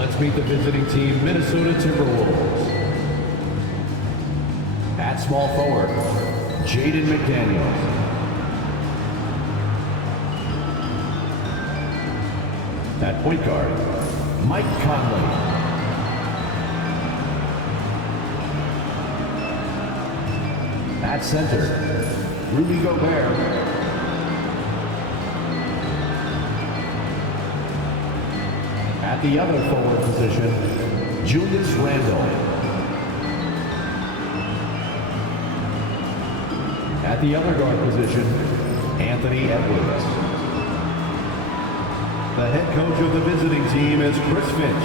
Let's meet the visiting team, Minnesota Timberwolves. At small forward, Jaden McDaniels. At point guard, Mike Conley. At center, Rudy Gobert. At the other forward position, Julius Randle. At the other guard position, Anthony Edwards. The head coach of the visiting team is Chris Finch.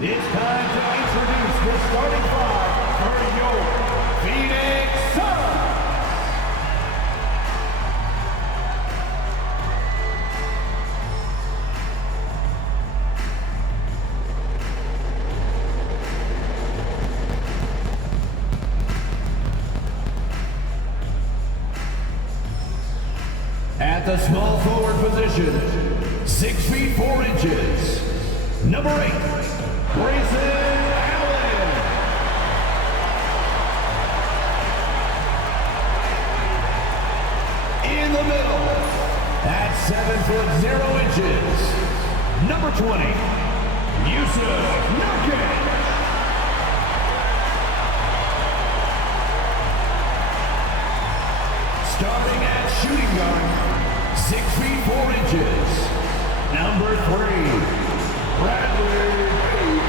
It's time to introduce the starting five for your Phoenix Suns. At the small forward position, 6 feet 4 inches, number 8, Grayson Allen. In the middle, at 7 foot 0 inches, number 20, Yusuf Nurkic. Starting at shooting guard, 6 feet 4 inches, number 3, Bradley Beal.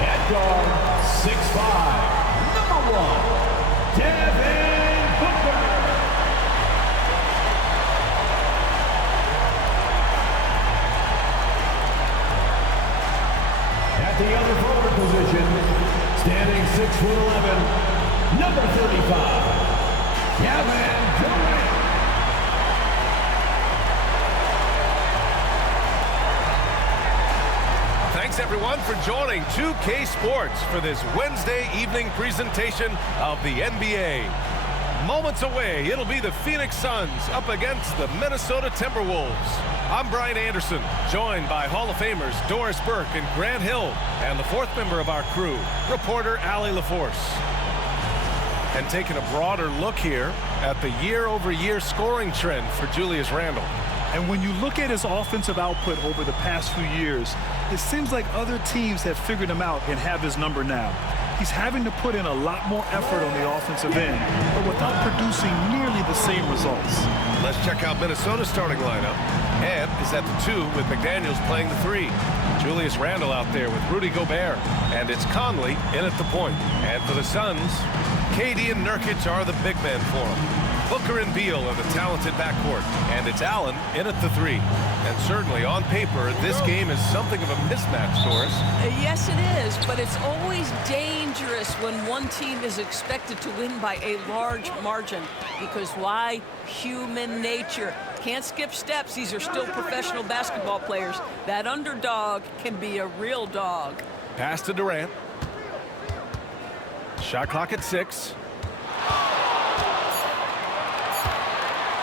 At guard, 6'5", number 1, Devin Booker. At the other forward position, standing 6'11", number 35, Kevin Durant. Thanks everyone for joining 2K Sports for this Wednesday evening presentation of the NBA. Moments away, it'll be the Phoenix Suns up against the Minnesota Timberwolves. I'm Brian Anderson, joined by Hall of Famers Doris Burke and Grant Hill, and the fourth member of our crew, reporter Allie LaForce. And taking a broader look here at the year-over-year scoring trend for Julius Randle. And when you look at his offensive output over the past few years, it seems like other teams have figured him out and have his number now. He's having to put in a lot more effort on the offensive end, but without producing nearly the same results. Let's check out Minnesota's starting lineup. Ed is at the 2 with McDaniels playing the 3. Julius Randle out there with Rudy Gobert. And it's Conley in at the point. And for the Suns, KD and Nurkic are the big men for him. Booker and Beal are the talented backcourt. And it's Allen in at the 3. And certainly on paper, this game is something of a mismatch, Doris. Yes, it is, but it's always dangerous when one team is expected to win by a large margin. Because why? Human nature. Can't skip steps. These are still professional basketball players. That underdog can be a real dog. Pass to Durant. Shot clock at 6.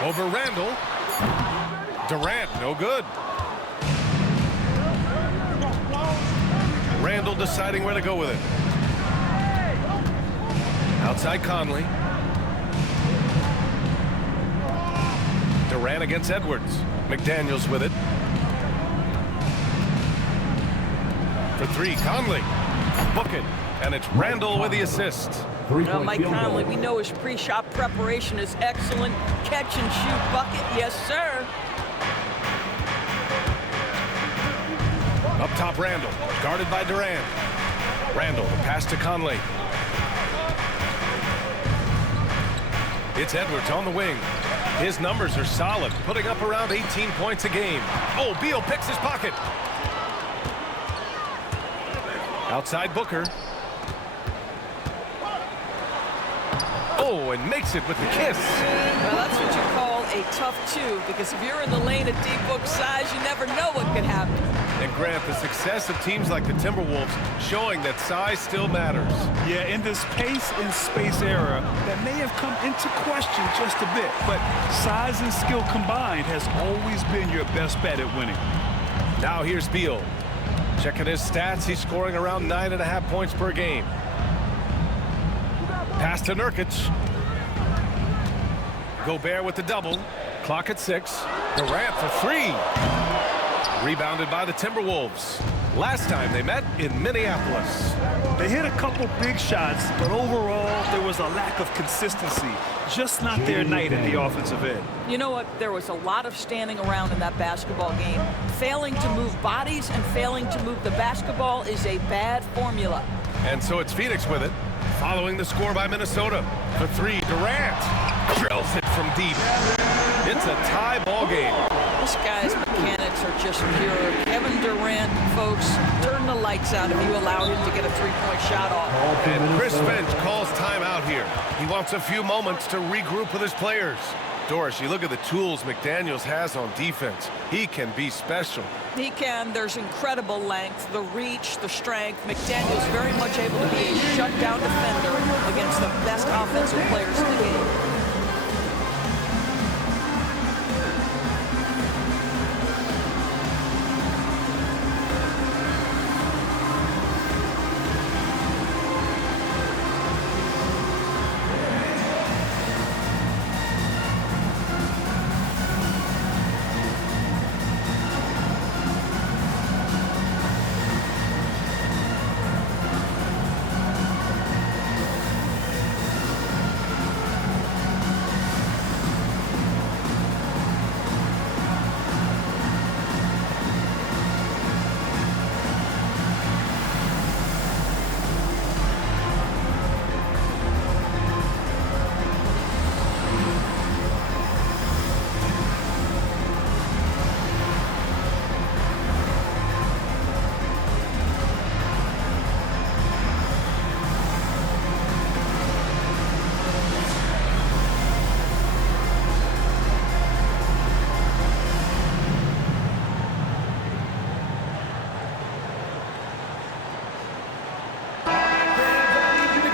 Over Randle. Durant, no good. Randle deciding where to go with it. Outside Conley. Durant against Edwards. McDaniels with it. For 3, Conley. Book it. And it's Randle with the assist. Mike Conley, we know his pre-shot preparation is excellent. Catch and shoot bucket, yes, sir. Up top, Randle, guarded by Durant. Randle, the pass to Conley. It's Edwards on the wing. His numbers are solid, putting up around 18 points a game. Oh, Beal picks his pocket. Outside Booker. Oh, and makes it with the kiss. Well, that's what you call a tough 2, because if you're in the lane of D-Book size, you never know what could happen. And Grant, the success of teams like the Timberwolves showing that size still matters. Yeah, in this pace and space era, that may have come into question just a bit, but size and skill combined has always been your best bet at winning. Now here's Beal. Checking his stats, he's scoring around 9.5 points per game. Pass to Nurkic. Gobert with the double. Clock at 6. Durant for 3. Rebounded by the Timberwolves. Last time they met in Minneapolis. They hit a couple big shots, but overall there was a lack of consistency. Just not their night at the offensive end. You know what? There was a lot of standing around in that basketball game. Failing to move bodies and failing to move the basketball is a bad formula. And so it's Phoenix with it. Following the score by Minnesota. For 3, Durant drills it from deep. It's a tie ball game. This guy's mechanics are just pure. Kevin Durant, folks, turn the lights out if you allow him to get a three-point shot off. And Chris Finch calls timeout here. He wants a few moments to regroup with his players. Doris, you look at the tools McDaniels has on defense. He can be special. He can. There's incredible length, the reach, the strength. McDaniels very much able to be a shutdown defender against the best offensive players in the game.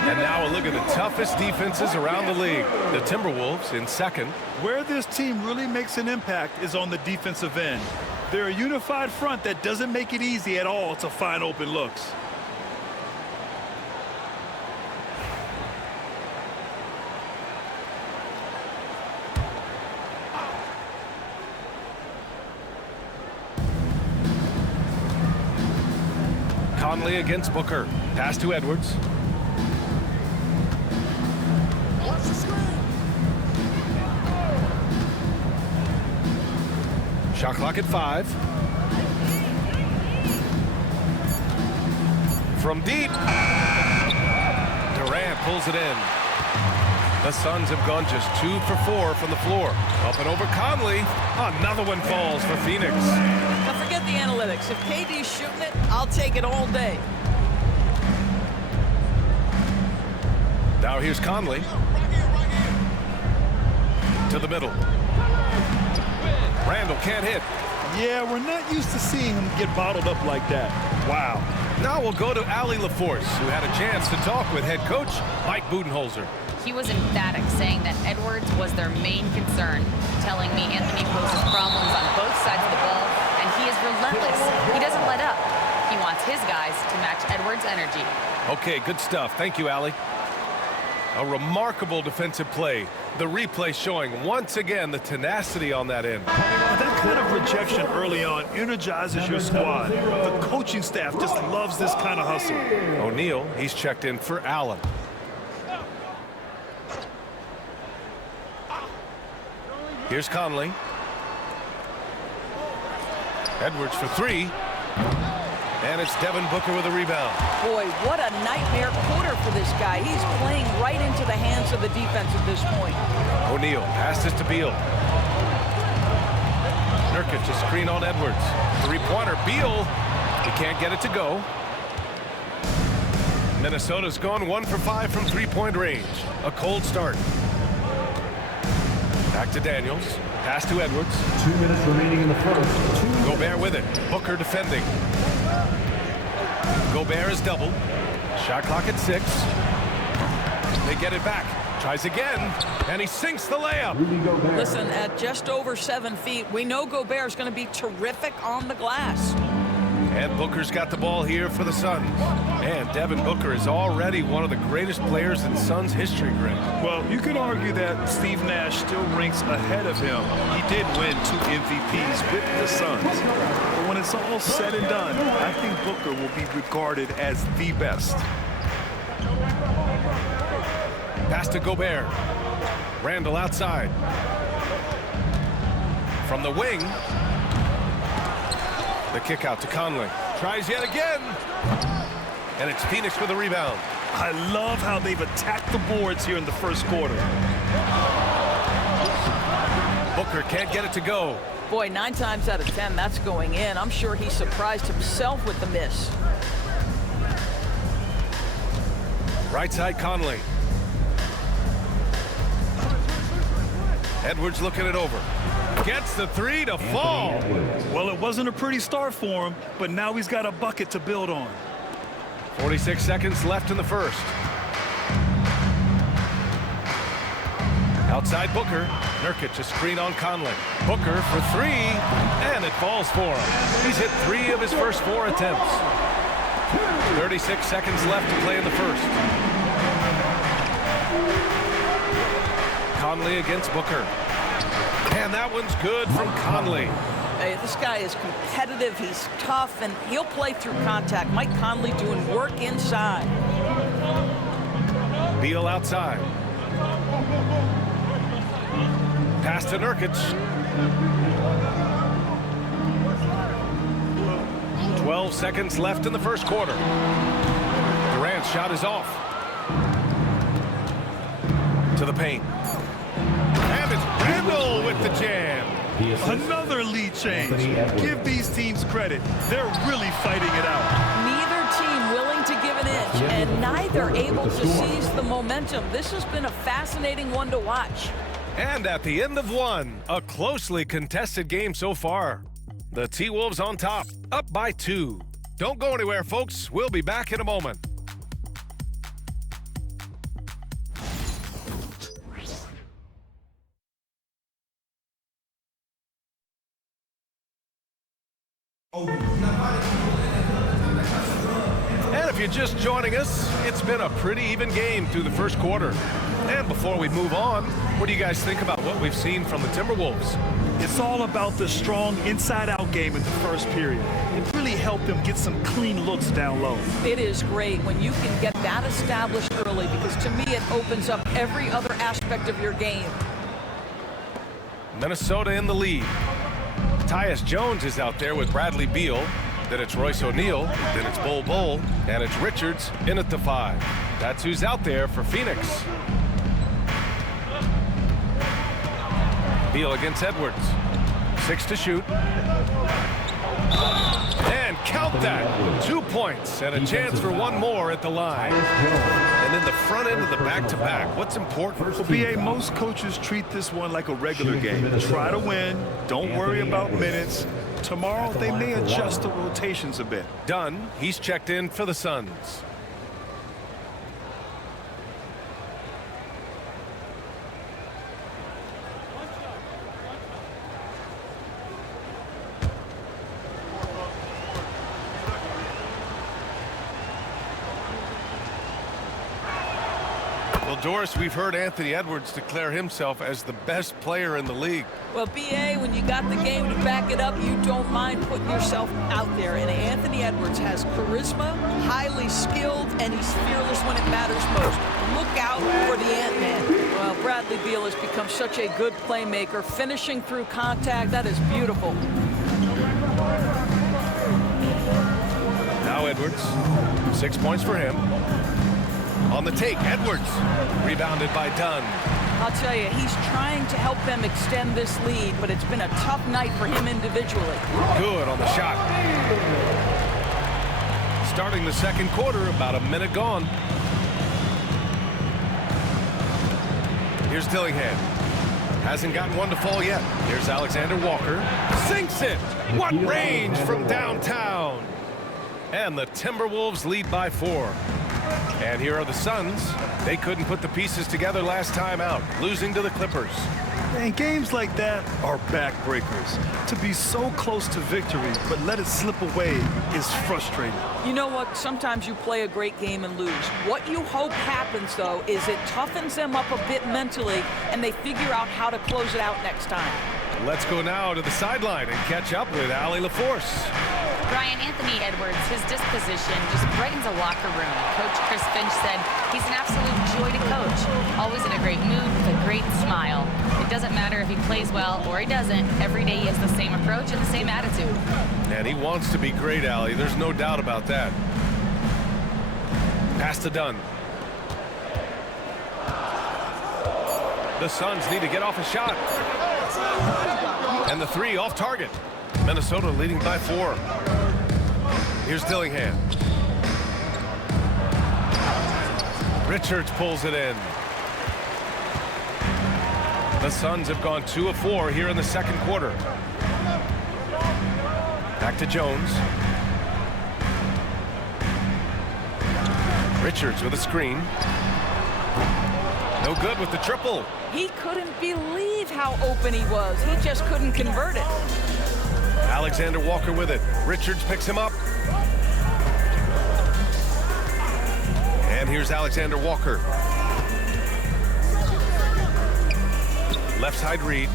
And now a look at the toughest defenses around the league. The Timberwolves in second. Where this team really makes an impact is on the defensive end. They're a unified front that doesn't make it easy at all to find open looks. Conley against Booker. Pass to Edwards. Shot clock at 5. From deep. Durant pulls it in. The Suns have gone just 2 for 4 from the floor. Up and over Conley. Another one falls for Phoenix. Now forget the analytics. If KD's shooting it, I'll take it all day. Now here's Conley. To the middle. Randall can't hit. Yeah, we're not used to seeing him get bottled up like that. Wow. Now we'll go to Allie LaForce, who had a chance to talk with head coach Mike Budenholzer. He was emphatic, saying that Edwards was their main concern, telling me Anthony poses problems on both sides of the ball, and he is relentless. He doesn't let up. He wants his guys to match Edwards' energy. Okay, good stuff. Thank you, Allie. A remarkable defensive play. The replay showing once again the tenacity on that end. That kind of rejection early on energizes your squad. The coaching staff just loves this kind of hustle. O'Neal, he's checked in for Allen. Here's Conley. Edwards for 3. And it's Devin Booker with a rebound. Boy, what a nightmare quarter for this guy. He's playing right into the hands of the defense at this point. O'Neal passes to Beal. Nurkic a screen on Edwards. Three-pointer. Beal. He can't get it to go. Minnesota's gone 1 for 5 from three-point range. A cold start. Back to Daniels. Pass to Edwards. 2 minutes remaining in the first. Gobert with it. Booker defending. Gobert is doubled. Shot clock at 6. They get it back. Tries again, and he sinks the layup. Listen, at just over 7 feet, we know Gobert's going to be terrific on the glass. And Booker's got the ball here for the Suns. And Devin Booker is already one of the greatest players in Suns history, Greg. Well, you could argue that Steve Nash still ranks ahead of him. He did win 2 MVPs with the Suns. But when it's all said and done, I think Booker will be regarded as the best. Pass to Gobert. Randall outside. From the wing. The kick out to Conley. Tries yet again. And it's Phoenix with a rebound. I love how they've attacked the boards here in the first quarter. Booker can't get it to go. Boy, 9 times out of 10, that's going in. I'm sure he surprised himself with the miss. Right side Conley. Edwards looking it over. Gets the 3 to fall. Well, it wasn't a pretty start for him, but now he's got a bucket to build on. 46 seconds left in the first. Outside Booker. Nurkic a screen on Conley. Booker for 3, and it falls for him. He's hit 3 of his first 4 attempts. 36 seconds left to play in the first. Conley against Booker. And that one's good from Conley. Hey, this guy is competitive, he's tough, and he'll play through contact. Mike Conley doing work inside. Beal outside. Pass to Nurkic. 12 seconds left in the first quarter. Durant's shot is off. To the paint. And it's Randall with the jam. Another lead change. Give these teams credit. They're really fighting it out. Neither team willing to give an inch, and neither able to seize the momentum. This has been a fascinating one to watch. And at the end of one, a closely contested game so far. The T-Wolves on top, up by 2. Don't go anywhere, folks. We'll be back in a moment. And if you're just joining us, it's been a pretty even game through the first quarter. And before we move on, what do you guys think about what we've seen from the Timberwolves? It's all about the strong inside-out game in the first period. It really helped them get some clean looks down low. It is great when you can get that established early, because to me it opens up every other aspect of your game. Minnesota in the lead. Tyus Jones is out there with Bradley Beal. Then it's Royce O'Neal. Then it's Bol Bol. And it's Richards in at the 5. That's who's out there for Phoenix. Beal against Edwards. 6 to shoot. And count that. 2 points and a chance for one more at the line. And in the front end of the back-to-back, what's important? Well, BA, most coaches treat this one like a regular game. Try to win. Don't worry about minutes. Tomorrow, they may adjust the rotations a bit. Dunn, he's checked in for the Suns. Well, Doris, we've heard Anthony Edwards declare himself as the best player in the league. Well, BA, when you got the game to back it up, you don't mind putting yourself out there. And Anthony Edwards has charisma, highly skilled, and he's fearless when it matters most. Look out for the Ant-Man. Well, Bradley Beal has become such a good playmaker, finishing through contact. That is beautiful. Now Edwards, 6 points for him. On the take, Edwards, rebounded by Dunn. I'll tell you, he's trying to help them extend this lead, but it's been a tough night for him individually. Good on the shot. Starting the second quarter, about a minute gone. Here's Dillingham. Hasn't gotten one to fall yet. Here's Alexander Walker. Sinks it. What range from downtown. And the Timberwolves lead by 4. And here are the Suns. They couldn't put the pieces together last time out, losing to the Clippers. And games like that are backbreakers. To be so close to victory, but let it slip away is frustrating. You know what? Sometimes you play a great game and lose. What you hope happens, though, is it toughens them up a bit mentally, and they figure out how to close it out next time. Let's go now to the sideline and catch up with Allie LaForce. Brian, Anthony Edwards, his disposition just brightens a locker room. Coach Chris Finch said he's an absolute joy to coach. Always in a great mood with a great smile. It doesn't matter if he plays well or he doesn't. Every day he has the same approach and the same attitude. And he wants to be great, Allie. There's no doubt about that. Pass to Dunn. The Suns need to get off a shot. And the 3 off target. Minnesota leading by 4. Here's Dillingham. Richards pulls it in. The Suns have gone 2 of 4 here in the second quarter. Back to Jones. Richards with a screen. No good with the triple. He couldn't believe how open he was. He just couldn't convert it. Alexander Walker with it. Richards picks him up. And here's Alexander Walker. Left side read.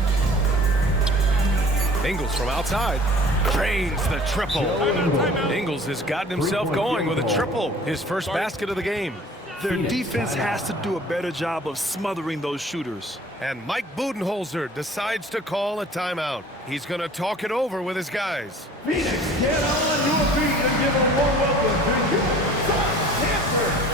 Ingles from outside. Drains the triple. Ingles has gotten himself going with a triple. His first basket of the game. Their defense has to do a better job of smothering those shooters. And Mike Budenholzer decides to call a timeout. He's going to talk it over with his guys. Phoenix, get on your feet and give a warm welcome to your Suns Stanford.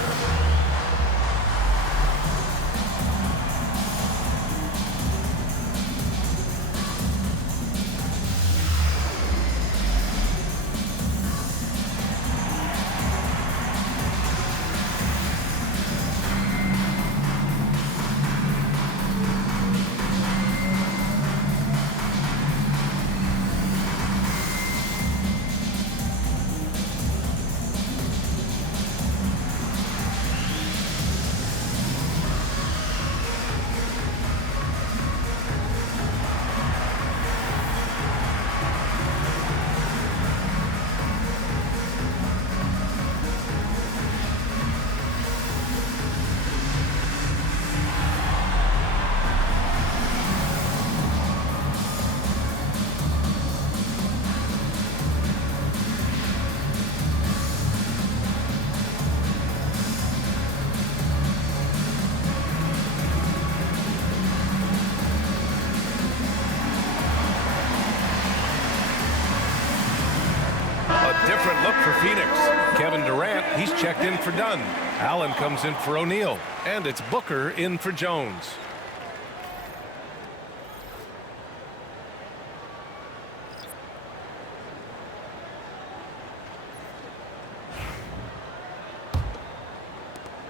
Different look for Phoenix. Kevin Durant, he's checked in for Dunn. Allen comes in for O'Neal. And it's Booker in for Jones.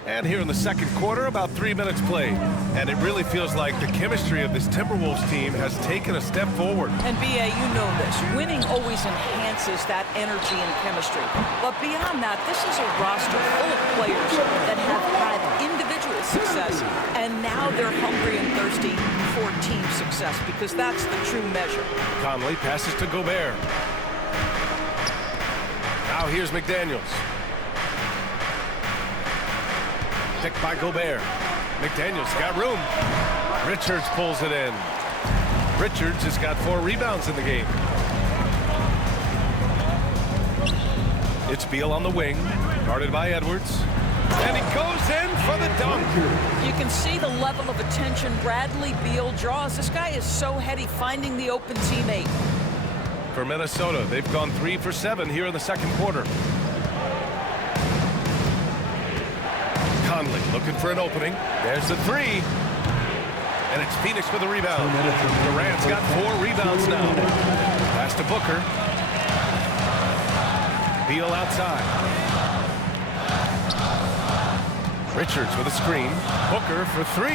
And here in the second quarter, about 3 minutes played. And it really feels like the chemistry of this Timberwolves team has taken a step forward. And B.A., you know this. Winning always enhances that energy and chemistry. But beyond that, this is a roster full of players that have had individual success. And now they're hungry and thirsty for team success because that's the true measure. Conley passes to Gobert. Now here's McDaniels. Picked by Gobert. McDaniels got room. Richards pulls it in. Richards has got 4 rebounds in the game. It's Beal on the wing, guarded by Edwards. And he goes in for the dunk. You can see the level of attention Bradley Beal draws. This guy is so heady finding the open teammate. For Minnesota, they've gone 3 for 7 here in the second quarter. Conley looking for an opening. There's the 3. And it's Phoenix with a rebound. Durant's got 4 rebounds now. Pass to Booker. Beal outside. Richards with a screen. Booker for 3.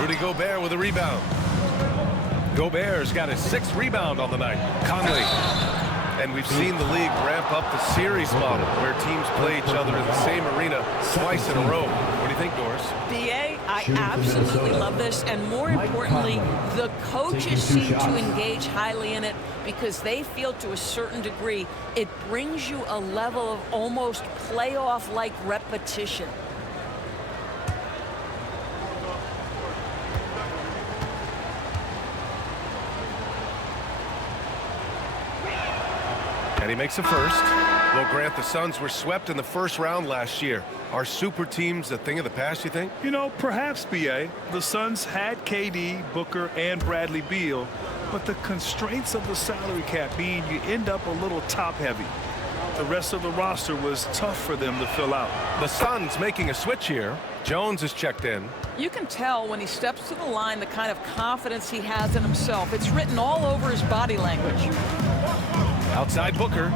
Rudy Gobert with a rebound. Gobert's got his 6th rebound on the night. Conley. And we've seen the league ramp up the series model where teams play each other in the same arena twice in a row. What do you think, Doris? BA, I absolutely love this, and more importantly, the coaches seem to engage highly in it because they feel to a certain degree it brings you a level of almost playoff-like repetition. And he makes a first. Well, Grant, the Suns were swept in the first round last year. Are super teams a thing of the past, you think? You know, perhaps, B.A. The Suns had KD, Booker, and Bradley Beal, but the constraints of the salary cap mean you end up a little top-heavy. The rest of the roster was tough for them to fill out. The Suns making a switch here. Jones is checked in. You can tell when he steps to the line the kind of confidence he has in himself. It's written all over his body language. Outside Booker.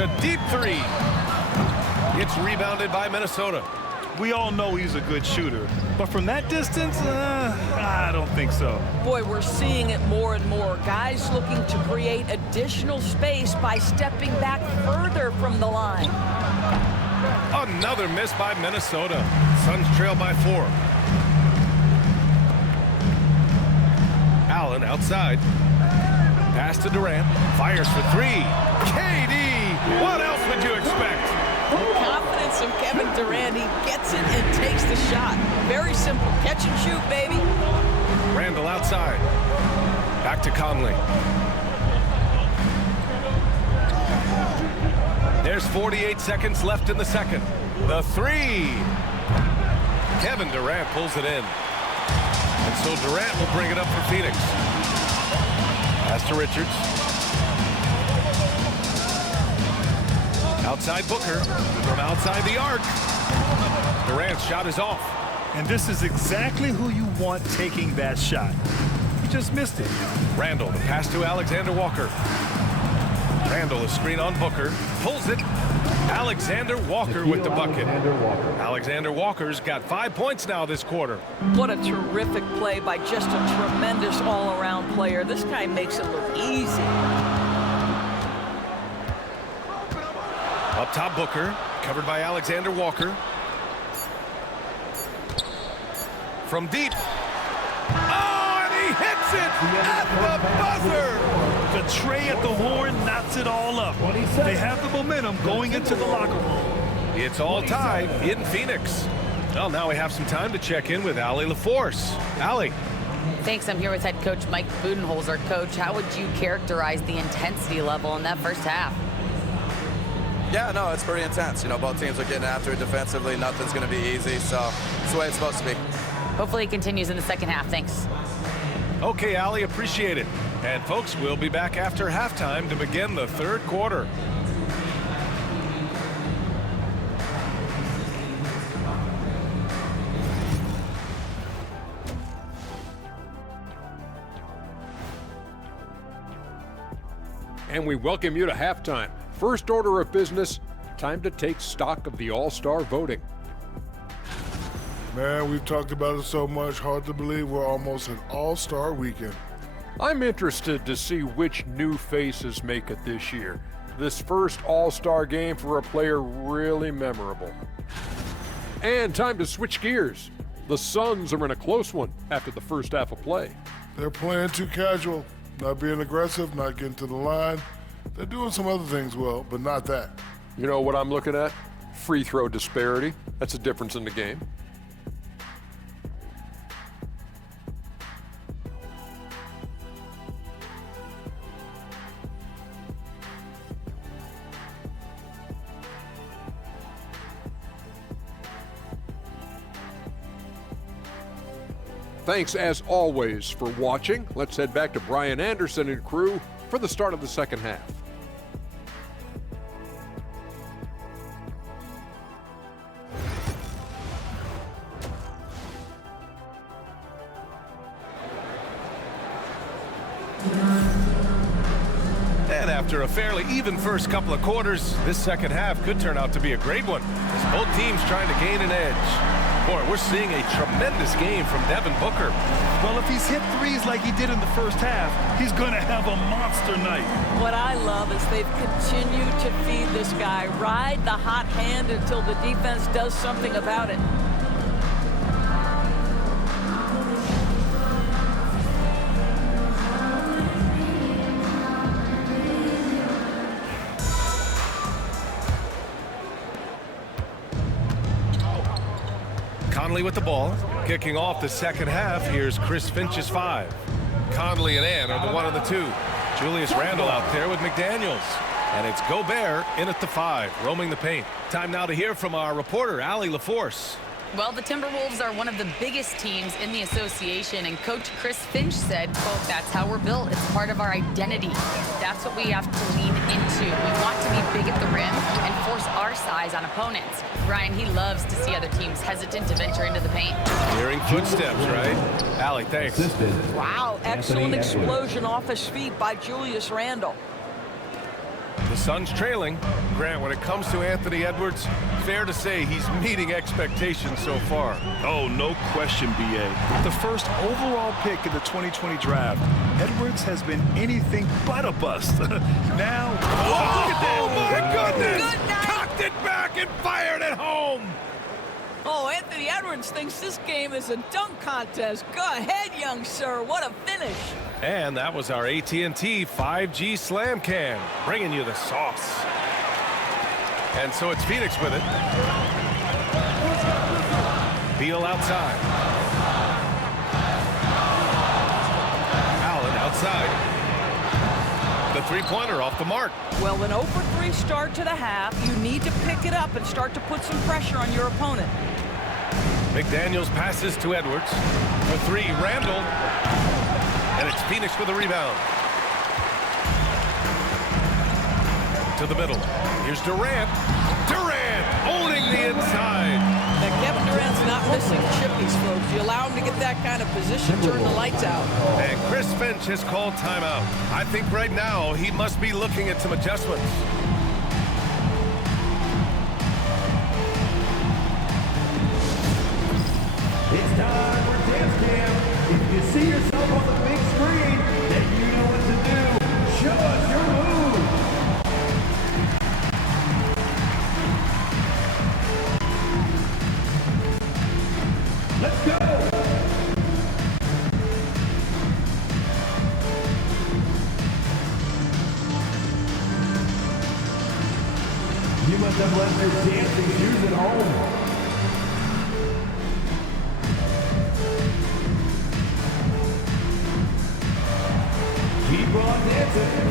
A deep 3. It's rebounded by Minnesota. We all know he's a good shooter, but from that distance, I don't think so. Boy, we're seeing it more and more. Guys looking to create additional space by stepping back further from the line. Another miss by Minnesota. Suns trail by 4. Allen outside. Pass to Durant. Fires for 3. KD! What else would you expect? The confidence of Kevin Durant. He gets it and takes the shot. Very simple. Catch and shoot, baby. Randall outside. Back to Conley. There's 48 seconds left in the second. The 3. Kevin Durant pulls it in. And so Durant will bring it up for Phoenix. Pass to Richards. Outside Booker. From outside the arc. Durant's shot is off. And this is exactly who you want taking that shot. He just missed it. Randall, the pass to Alexander Walker. Randall, a screen on Booker. Pulls it. Alexander Walker with the bucket. Alexander Walker's got 5 points now this quarter. What a terrific play by just a tremendous all-around player. This guy makes it look easy. Up top, Booker, covered by Alexander Walker. From deep. Oh, and he hits it at the buzzer. The tray at the horn knocks it all up. They have the momentum going into the locker room. It's all tied in Phoenix. Well, now we have some time to check in with Allie LaForce. Allie. Thanks. I'm here with head coach Mike Budenholzer. Coach, how would you characterize the intensity level in that first half? Yeah, no, it's pretty intense. You know, both teams are getting after it defensively. Nothing's going to be easy, so it's the way it's supposed to be. Hopefully it continues in the second half. Thanks. Okay, Allie, appreciate it. And folks, we'll be back after halftime to begin the third quarter. And we welcome you to halftime. First order of business, time to take stock of the All-Star voting. Man, we've talked about it so much, hard to believe we're almost an All-Star weekend. I'm interested to see which new faces make it this year. This first All-Star game for a player really memorable. And time to switch gears. The Suns are in a close one after the first half of play. They're playing too casual, not being aggressive, not getting to the line. They're doing some other things well, but not that. You know what I'm looking at? Free throw disparity. That's a difference in the game. Thanks, as always, for watching. Let's head back to Brian Anderson and crew for the start of the second half. And after a fairly even first couple of quarters, this second half could turn out to be a great one, as both teams trying to gain an edge. point, we're seeing a tremendous game from Devin Booker. Well, if he's hit threes like he did in the first half, he's going to have a monster night. What I love is they've continued to feed this guy. Ride the hot hand until the defense does something about it. Conley with the ball. Kicking off the second half, here's Chris Finch's 5. Conley and Ann are the 1 and the 2. Julius Randle out there with McDaniels. And it's Gobert in at the 5, roaming the paint. Time now to hear from our reporter, Allie LaForce. Well, the Timberwolves are one of the biggest teams in the association, and Coach Chris Finch said, quote, "That's how we're built. It's part of our identity. That's what we have to lean into. We want to be big at the rim and force our size on opponents." Ryan, he loves to see other teams hesitant to venture into the paint. Hearing footsteps, right? Allie, thanks. Wow, excellent explosion off his feet by Julius Randle. The Suns trailing. Grant, when it comes to Anthony Edwards, fair to say he's meeting expectations so far. Oh, no question, B.A. The first overall pick in the 2020 draft, Edwards has been anything but a bust. Now, look at that. Oh, my goodness! Good night. Cocked it back and fired it home! Oh, Anthony Edwards thinks this game is a dunk contest. Go ahead, young sir. What a finish. And that was our AT&T 5G Slam Cam, bringing you the sauce. And so it's Phoenix with it. Beal outside. Allen outside. The three-pointer off the mark. Well, an 0-for-3 start to the half. You need to pick it up and start to put some pressure on your opponent. McDaniels passes to Edwards. For 3, Randle. And it's Phoenix with a rebound. To the middle. Here's Durant. Durant owning the inside. Now, Kevin Durant's not missing chippies, folks. You allow him to get that kind of position, turn the lights out. And Chris Finch has called timeout. I think right now he must be looking at some adjustments. It's time for Dance Cam. If you see yourself on the big screen, then you know what to do. Show us your move. Let's go. You must have left your dancing shoes at home. Keep on dancing.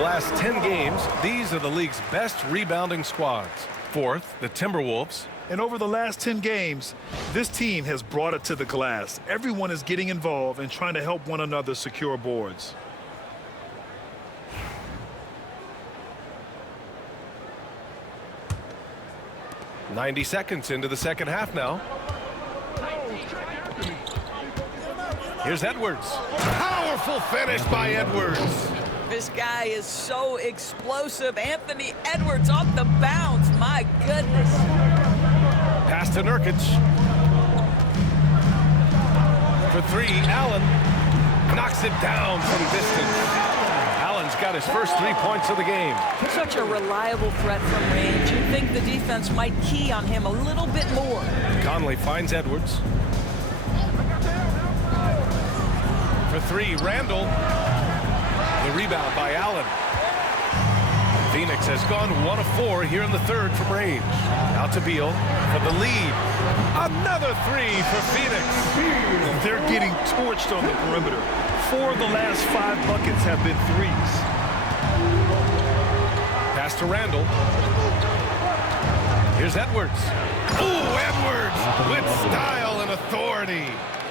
Last 10 games, these are the league's best rebounding squads. 4th, the Timberwolves. And over the last 10 games, this team has brought it to the glass. Everyone is getting involved and trying to help one another secure boards. .90 seconds into the second half now. Here's Edwards. Powerful finish by Edwards. This guy is so explosive. Anthony Edwards off the bounce. My goodness. Pass to Nurkic. For 3, Allen knocks it down from distance. Allen's got his first 3 points of the game. Such a reliable threat from range. You'd think the defense might key on him a little bit more. Conley finds Edwards. For 3, Randle. The rebound by Allen. Phoenix has gone 1 of 4 here in the third from range. Out to Beal for the lead. Another 3 for Phoenix. They're getting torched on the perimeter. 4 of the last 5 buckets have been threes. Pass to Randall. Here's Edwards. Ooh, Edwards with style and authority.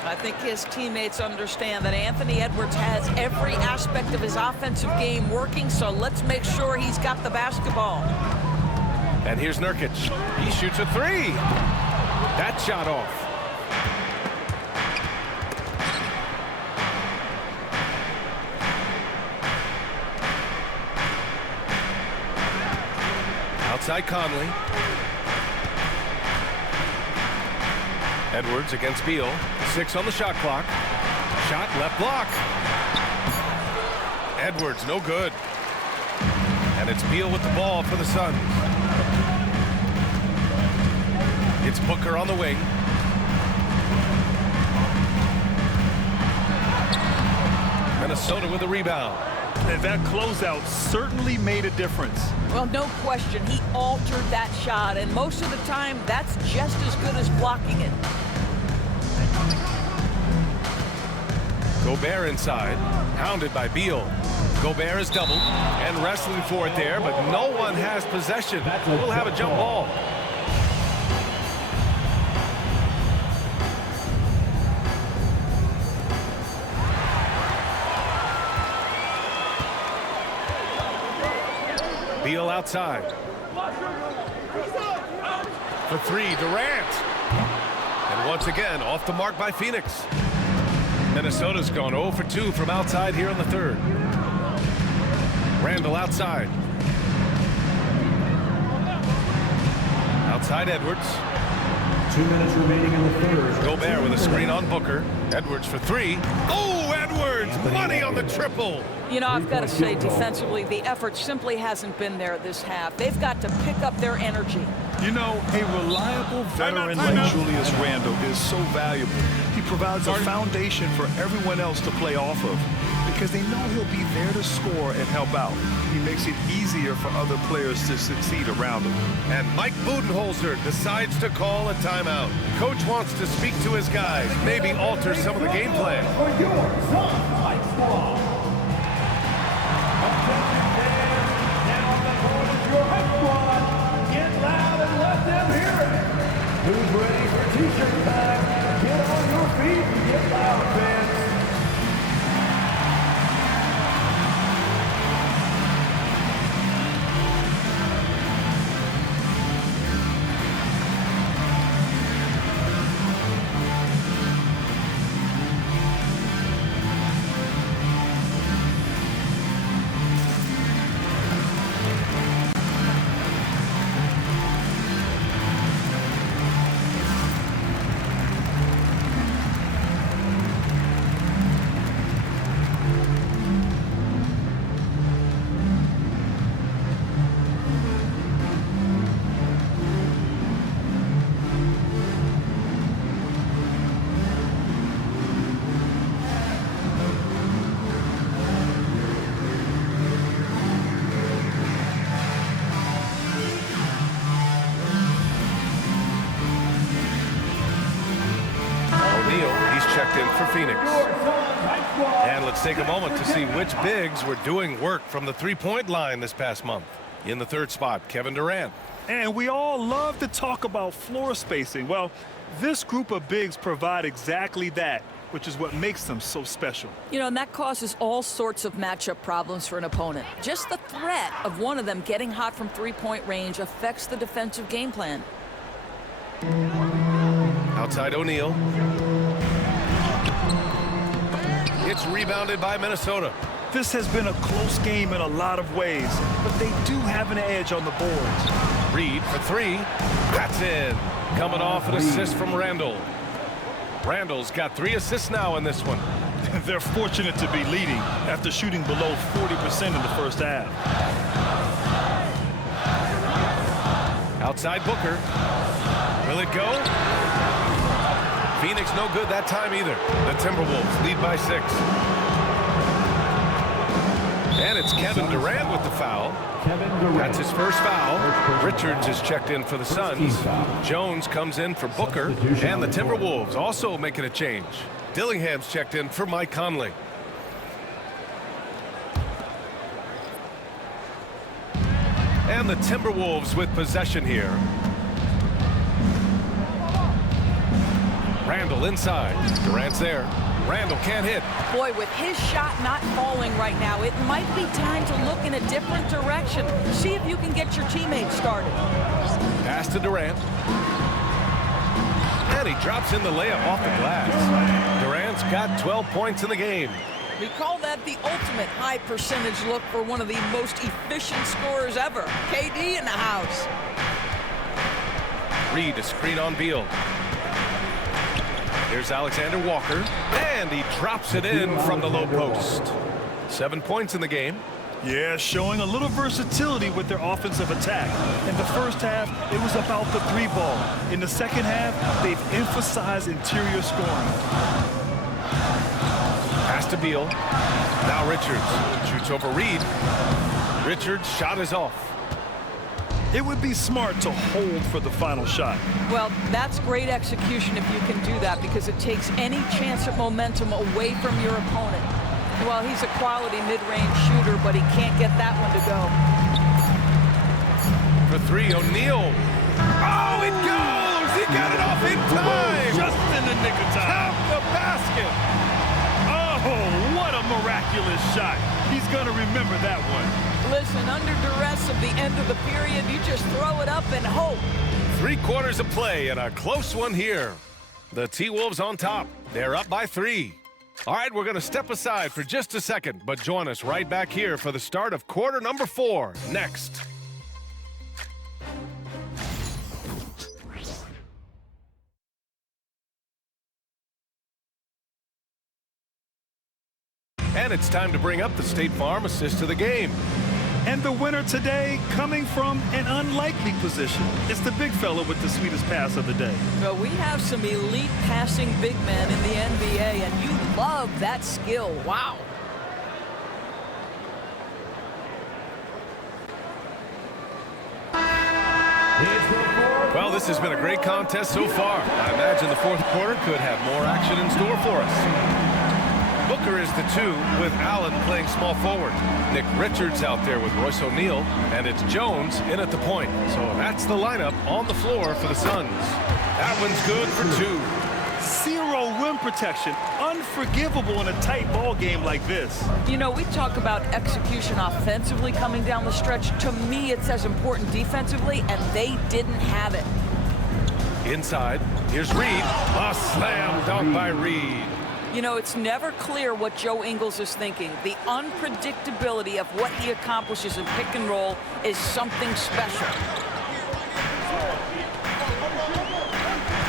I think his teammates understand that Anthony Edwards has every aspect of his offensive game working, so let's make sure he's got the basketball. And here's Nurkic. He shoots a 3. That shot off. Outside Conley. Edwards against Beal. 6 on the shot clock. Shot left block. Edwards no good. And it's Beal with the ball for the Suns. It's Booker on the wing. Minnesota with the rebound. And that closeout certainly made a difference. Well, no question, he altered that shot, and most of the time, that's just as good as blocking it. Gobert inside, hounded by Beal. Gobert is doubled and wrestling for it there, but no one has possession. We'll have a jump ball. Beal outside. For 3, Durant. And once again, off the mark by Phoenix. Minnesota's gone 0 for 2 from outside here in the third. Randall outside. Outside Edwards. 2 minutes remaining in the third. Gobert with a screen on Booker. Edwards for 3. Oh, Edwards! Money on the triple. You know, I've got to say, defensively, the effort simply hasn't been there this half. They've got to pick up their energy. You know, a reliable veteran like Julius Randle is so valuable. He provides a foundation for everyone else to play off of because they know he'll be there to score and help out. He makes it easier for other players to succeed around him. And Mike Budenholzer decides to call a timeout. Coach wants to speak to his guys, maybe alter some of the game plan. For your Suns High Squad. Now the court is your high squad. Get loud and let them hear it. Who's ready for t-shirt time? Get on your feet and get loud, fans. For Phoenix. And let's take a moment to see which bigs were doing work from the three-point line this past month. In the third spot, Kevin Durant. And we all love to talk about floor spacing. Well, this group of bigs provide exactly that, which is what makes them so special. You know, and that causes all sorts of matchup problems for an opponent. Just the threat of one of them getting hot from three-point range affects the defensive game plan. Outside O'Neal. It's rebounded by Minnesota. This has been a close game in a lot of ways, but they do have an edge on the boards. Reed for 3. That's in. Coming off an assist from Randall. Randall's got 3 assists now in this one. They're fortunate to be leading after shooting below 40% in the first half. Outside Booker. Will it go? Phoenix no good that time either. The Timberwolves lead by 6. And it's Kevin Durant with the foul. That's his first foul. Richards is checked in for the Suns. Jones comes in for Booker. And the Timberwolves also making a change. Dillingham's checked in for Mike Conley. And the Timberwolves with possession here. Randall inside. Durant's there. Randall can't hit. Boy, with his shot not falling right now, it might be time to look in a different direction. See if you can get your teammates started. Pass to Durant. And he drops in the layup off the glass. Durant's got 12 points in the game. We call that the ultimate high percentage look for one of the most efficient scorers ever. KD in the house. Reed a screen on Beal. Here's Alexander Walker, and he drops it in from the low post. 7 points in the game. Yeah, showing a little versatility with their offensive attack. In the first half, it was about the three ball. In the second half, they've emphasized interior scoring. Pass to Beal. Now Richards shoots over Reed. Richards' shot is off. It would be smart to hold for the final shot. Well, that's great execution if you can do that, because it takes any chance at momentum away from your opponent. Well, he's a quality mid-range shooter, but he can't get that one to go. For three, O'Neal. Oh, it goes! He got it off in time! Just in the nick of time. Count the basket! Oh, what a miraculous shot. He's going to remember that one. Listen, under duress of the end of the period, you just throw it up and hope. 3 quarters of play and a close one here. The T-Wolves on top. They're up by 3. All right, we're going to step aside for just a second, but join us right back here for the start of quarter number 4 next. And it's time to bring up the State Farm assist to the game. And the winner today coming from an unlikely position. It's the big fella with the sweetest pass of the day. Well, we have some elite passing big men in the NBA, and you love that skill. Wow. Well, this has been a great contest so far. I imagine the fourth quarter could have more action in store for us. Booker is the 2 with Allen playing small forward. Nick Richards out there with Royce O'Neal, and it's Jones in at the point. So that's the lineup on the floor for the Suns. That one's good for 2. 0 rim protection. Unforgivable in a tight ball game like this. You know, we talk about execution offensively coming down the stretch. To me, it's as important defensively, and they didn't have it. Inside, here's Reed. A slam dunk by Reed. You know, it's never clear what Joe Ingles is thinking. The unpredictability of what he accomplishes in pick and roll is something special.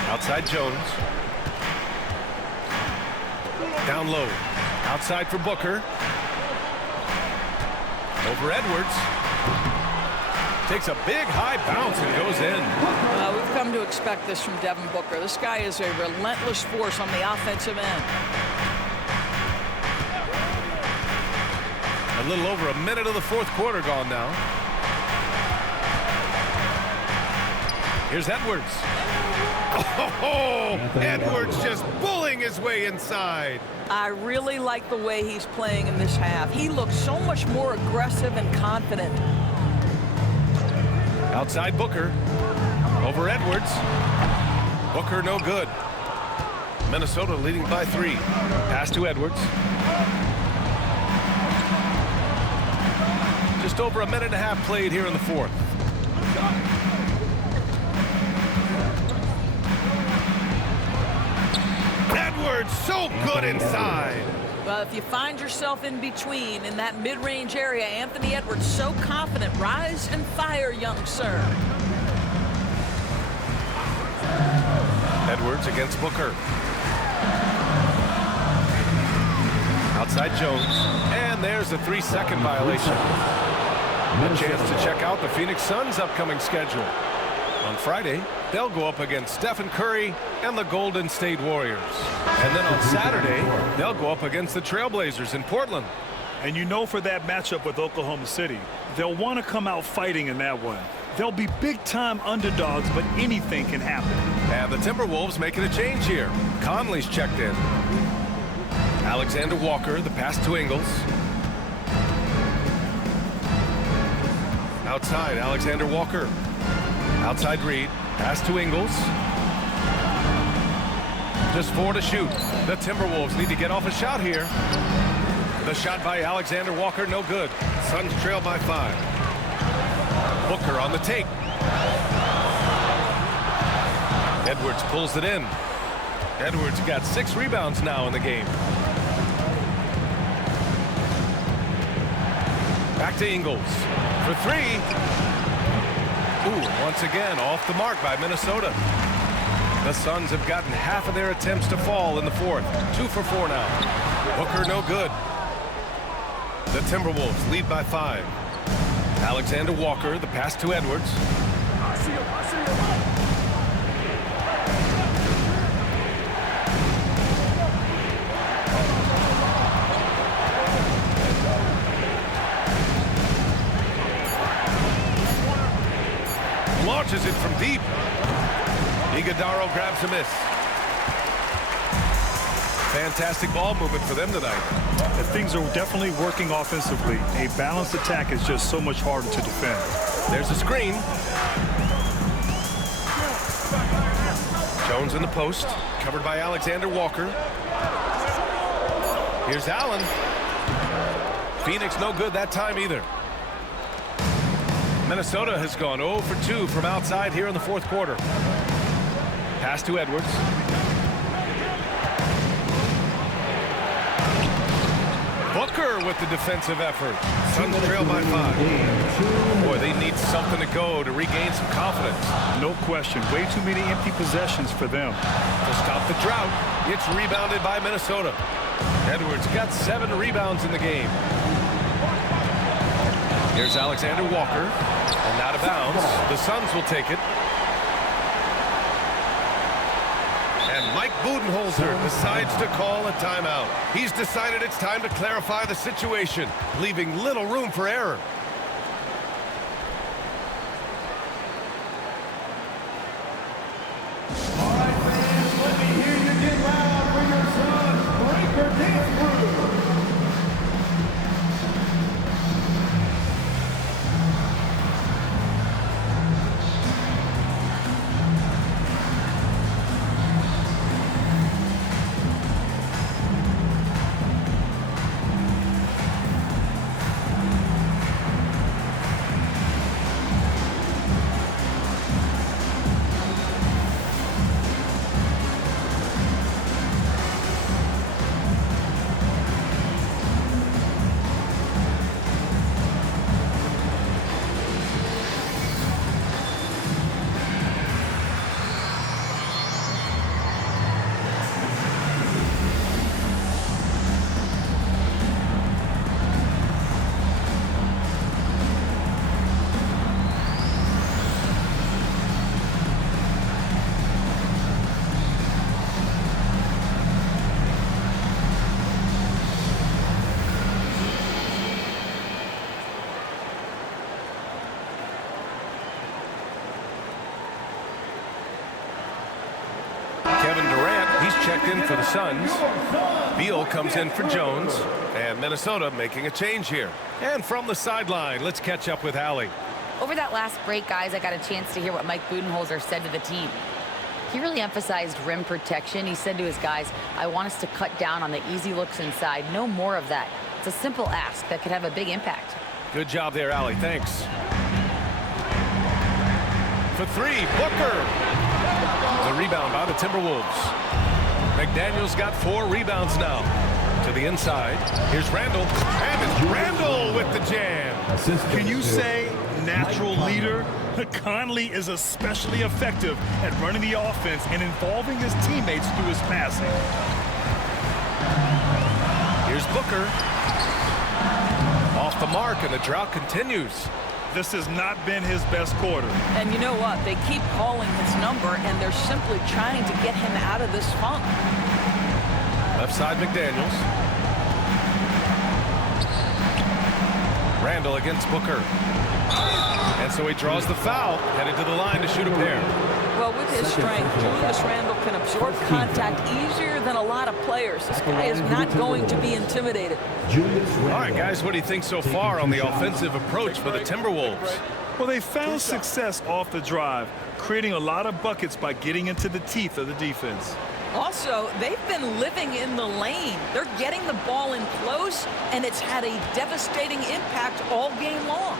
Outside Jones. Down low. Outside for Booker. Over Edwards. Takes a big high bounce and goes in. We've come to expect this from Devin Booker. This guy is a relentless force on the offensive end. A little over a minute of the fourth quarter gone now. Here's Edwards. Oh, Edwards just bullying his way inside. I really like the way he's playing in this half. He looks so much more aggressive and confident. Outside Booker. Over Edwards. Booker no good. Minnesota leading by 3. Pass to Edwards. Just over a minute and a half played here in the fourth. Edwards so good inside. Well, if you find yourself in between in that mid-range area, Anthony Edwards so confident. Rise and fire, young sir. Edwards against Booker. Outside Jones. And there's a 3-second violation. A chance to check out the Phoenix Suns' upcoming schedule. On Friday, they'll go up against Stephen Curry and the Golden State Warriors. And then on Saturday, they'll go up against the Trailblazers in Portland. And you know, for that matchup with Oklahoma City, they'll want to come out fighting in that one. They'll be big-time underdogs, but anything can happen. And the Timberwolves making a change here. Conley's checked in. Alexander Walker, the pass to Ingles. Outside, Alexander Walker. Outside Reed. Pass to Ingles. Just 4 to shoot. The Timberwolves need to get off a shot here. The shot by Alexander Walker, no good. Suns trail by 5. Booker on the take. Edwards pulls it in. Edwards got 6 rebounds now in the game. Back to Ingles for 3. Ooh, once again off the mark by Minnesota. The Suns have gotten half of their attempts to fall in the 4th. 2 for 4 now. Booker no good. The Timberwolves lead by 5. Alexander Walker, the pass to Edwards. Launches it from deep. Iguodaro grabs a miss. Fantastic ball movement for them tonight. And things are definitely working offensively. A balanced attack is just so much harder to defend. There's a screen. Jones in the post, covered by Alexander Walker. Here's Allen. Phoenix no good that time either. Minnesota has gone 0 for 2 from outside here in the 4th quarter. Pass to Edwards. Booker with the defensive effort. Suns trail by 5. Boy, they need something to go to regain some confidence. No question. Way too many empty possessions for them. To stop the drought, it's rebounded by Minnesota. Edwards got 7 rebounds in the game. Here's Alexander Walker. And out of bounds. The Suns will take it. And Mike Budenholzer decides to call a timeout. He's decided it's time to clarify the situation, leaving little room for error. All right, fans, let me hear you get loud for your Suns Breaker Dance Crew. Checked in for the Suns. Beal comes in for Jones. And Minnesota making a change here. And from the sideline, let's catch up with Allie. Over that last break, guys, I got a chance to hear what Mike Budenholzer said to the team. He really emphasized rim protection. He said to his guys, I want us to cut down on the easy looks inside. No more of that. It's a simple ask that could have a big impact. Good job there, Allie. Thanks. For 3, Booker. The rebound by the Timberwolves. McDaniel's got 4 rebounds now. To the inside. Here's Randall. And it's Randall with the jam. Can you say natural leader? Conley is especially effective at running the offense and involving his teammates through his passing. Here's Booker. Off the mark, and the drought continues. This has not been his best quarter. And you know what? They keep calling his number, and they're simply trying to get him out of this funk. Left side, McDaniels. Randall against Booker. And so he draws the foul, headed to the line to shoot a pair. Well, with his strength, Julius Randle can absorb contact easier than a lot of players. This guy is not going to be intimidated. All right, guys, what do you think so far on the offensive approach for the Timberwolves? Well, they found success off the drive, creating a lot of buckets by getting into the teeth of the defense. Also, they've been living in the lane. They're getting the ball in close, and it's had a devastating impact all game long.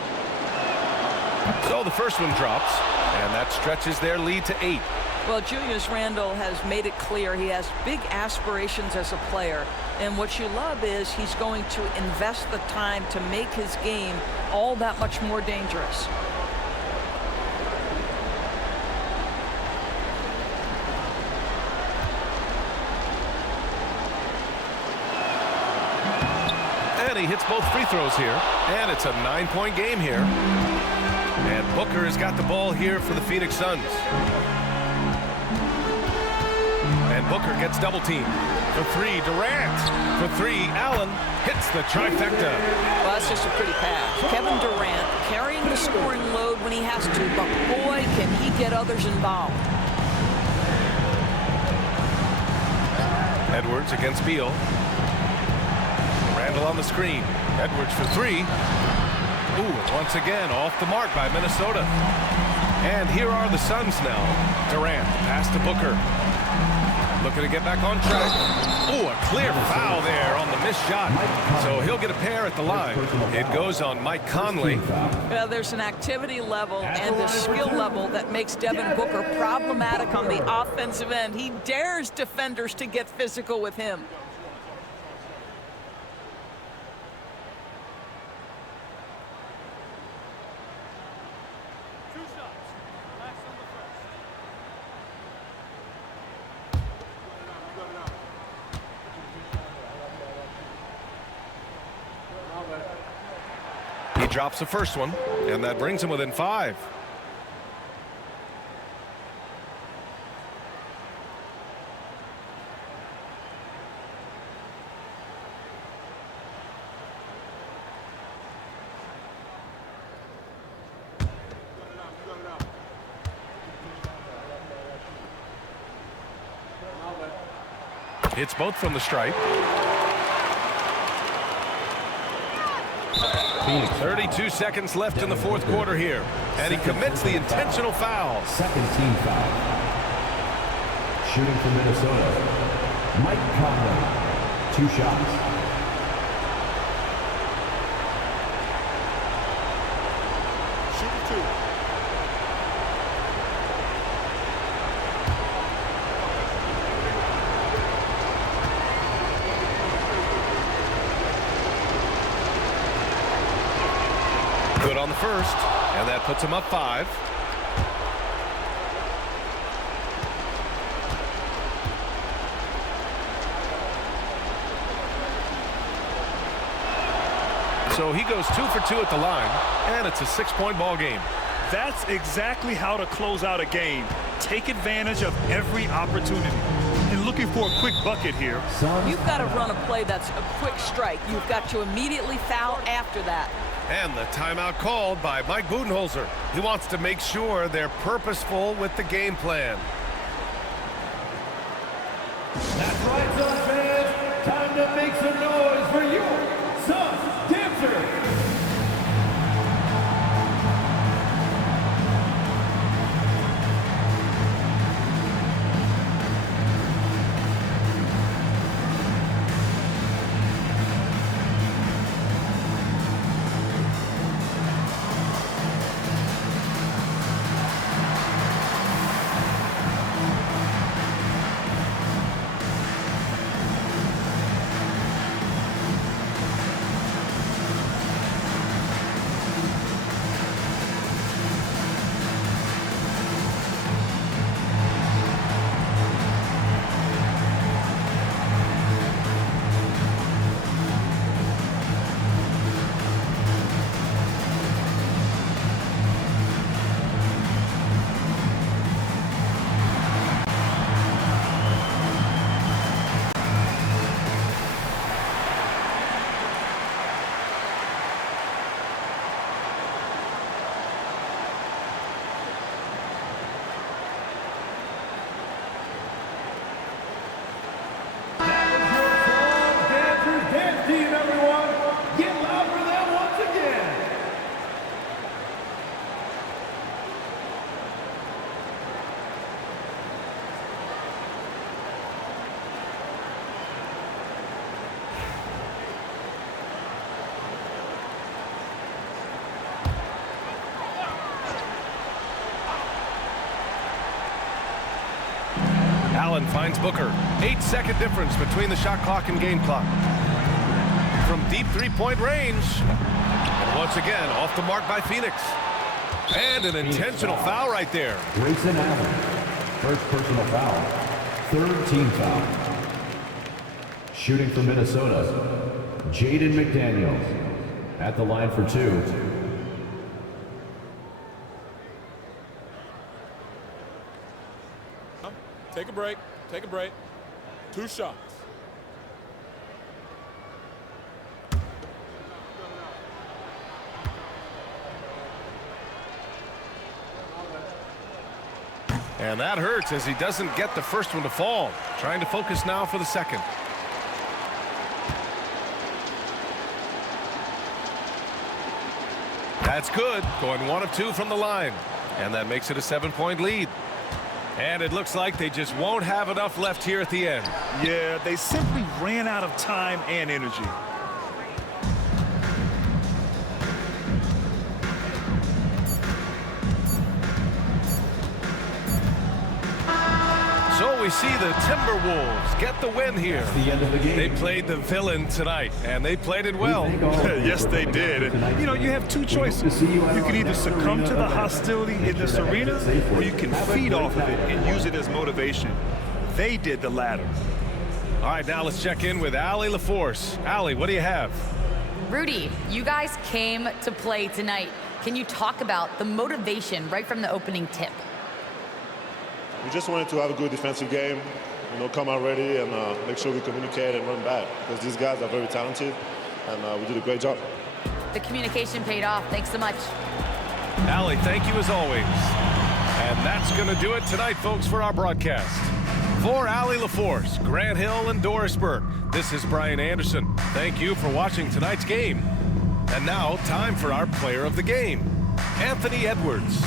So the first one drops, and that stretches their lead to 8. Well, Julius Randle has made it clear he has big aspirations as a player. And what you love is he's going to invest the time to make his game all that much more dangerous. And he hits both free throws here. And it's a 9-point game here. And Booker has got the ball here for the Phoenix Suns. And Booker gets double teamed. For 3, Durant. For 3, Allen hits the trifecta. Well, that's just a pretty pass. Kevin Durant carrying the scoring load when he has to, but boy, can he get others involved. Edwards against Beal. Randle on the screen. Edwards for 3. Ooh, once again off the mark by Minnesota. And here are the Suns now. Durant, pass to Booker. Looking to get back on track. Ooh, a clear foul there on the missed shot. So he'll get a pair at the line. It goes on Mike Conley. Well, there's an activity level and a skill level that makes Devin Booker problematic on the offensive end. He dares defenders to get physical with him. He drops the first one, and that brings him within 5. Hits both from the stripe. 32 seconds left in the fourth quarter here. And he commits the intentional foul. Second team foul. Shooting for Minnesota, Mike Conley. 2 shots. Shoot 2. Good on the first, and that puts him up 5. So he goes 2 for 2 at the line, and it's a 6-point ball game. That's exactly how to close out a game. Take advantage of every opportunity. And looking for a quick bucket here. You've got to run a play that's a quick strike. You've got to immediately foul after that. And the timeout called by Mike Budenholzer. He wants to make sure they're purposeful with the game plan. That's right, Suns fans. Time to make some noise for your Suns dancers. Allen finds Booker. 8-second difference between the shot clock and game clock. From deep three-point range. And once again, off the mark by Phoenix. And an intentional foul right there. Grayson Allen, first personal foul, third team foul. Shooting for Minnesota, Jaden McDaniels at the line for 2. Take a break. Take a break. 2 shots. And that hurts as he doesn't get the first one to fall. Trying to focus now for the second. That's good. Going 1 of 2 from the line. And that makes it a 7-point lead. And it looks like they just won't have enough left here at the end. Yeah, they simply ran out of time and energy. So we see the Timberwolves get the win here. The end of the game. They played the villain tonight, and they played it well. Yes, they did. And, you know, you have 2 choices. You can either succumb to the hostility in this arena, or you can feed off of it and use it as motivation. They did the latter. All right, now let's check in with Allie LaForce. Allie, what do you have? Rudy, you guys came to play tonight. Can you talk about the motivation right from the opening tip? We just wanted to have a good defensive game, you know, come out ready and make sure we communicate and run back because these guys are very talented and we did a great job. The communication paid off. Thanks so much. Allie, thank you as always. And that's going to do it tonight, folks, for our broadcast. For Allie LaForce, Grant Hill, and Doris Burke, this is Brian Anderson. Thank you for watching tonight's game. And now, time for our player of the game, Anthony Edwards.